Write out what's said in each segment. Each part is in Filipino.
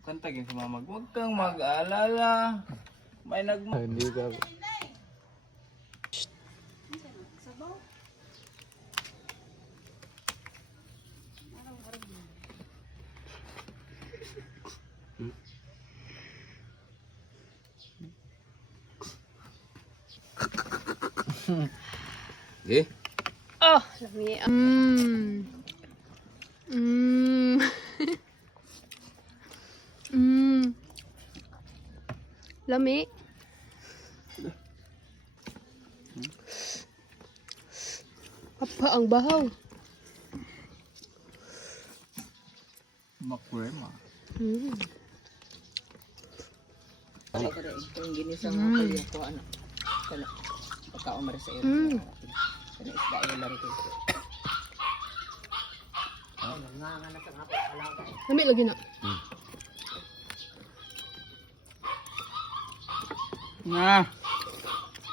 Kantagin sa mamag, huwag kang mag-aalala. May Hindi ka. Eh? Oh, lami. Lami. Apa ang bahaw? Makrema. Ay, kada itong ginisang kapalya ko, ano, kana, pagkaumara sa iyo. Kana isda ay laro ko. Lami lagi na. Na.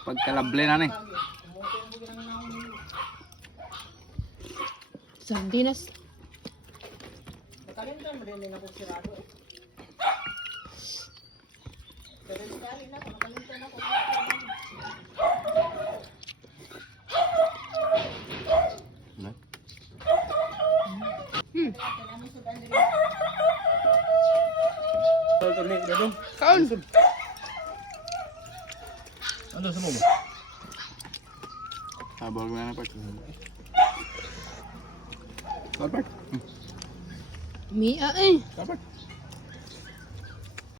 Pagkalable na ni. Sardinas. Nakalintan mo din ako sirado. Pero sekali na ako, nakalintan ako. Kaon. Ano sa mo? Habang na part. Part. Mia eh. Part.